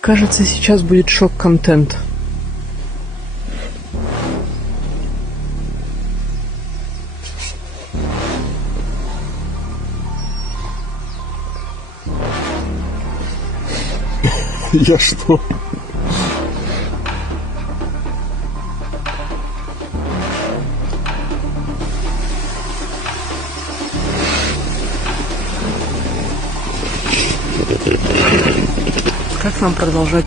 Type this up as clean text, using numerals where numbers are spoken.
Кажется, сейчас будет шок-контент. Я что? Как нам продолжать?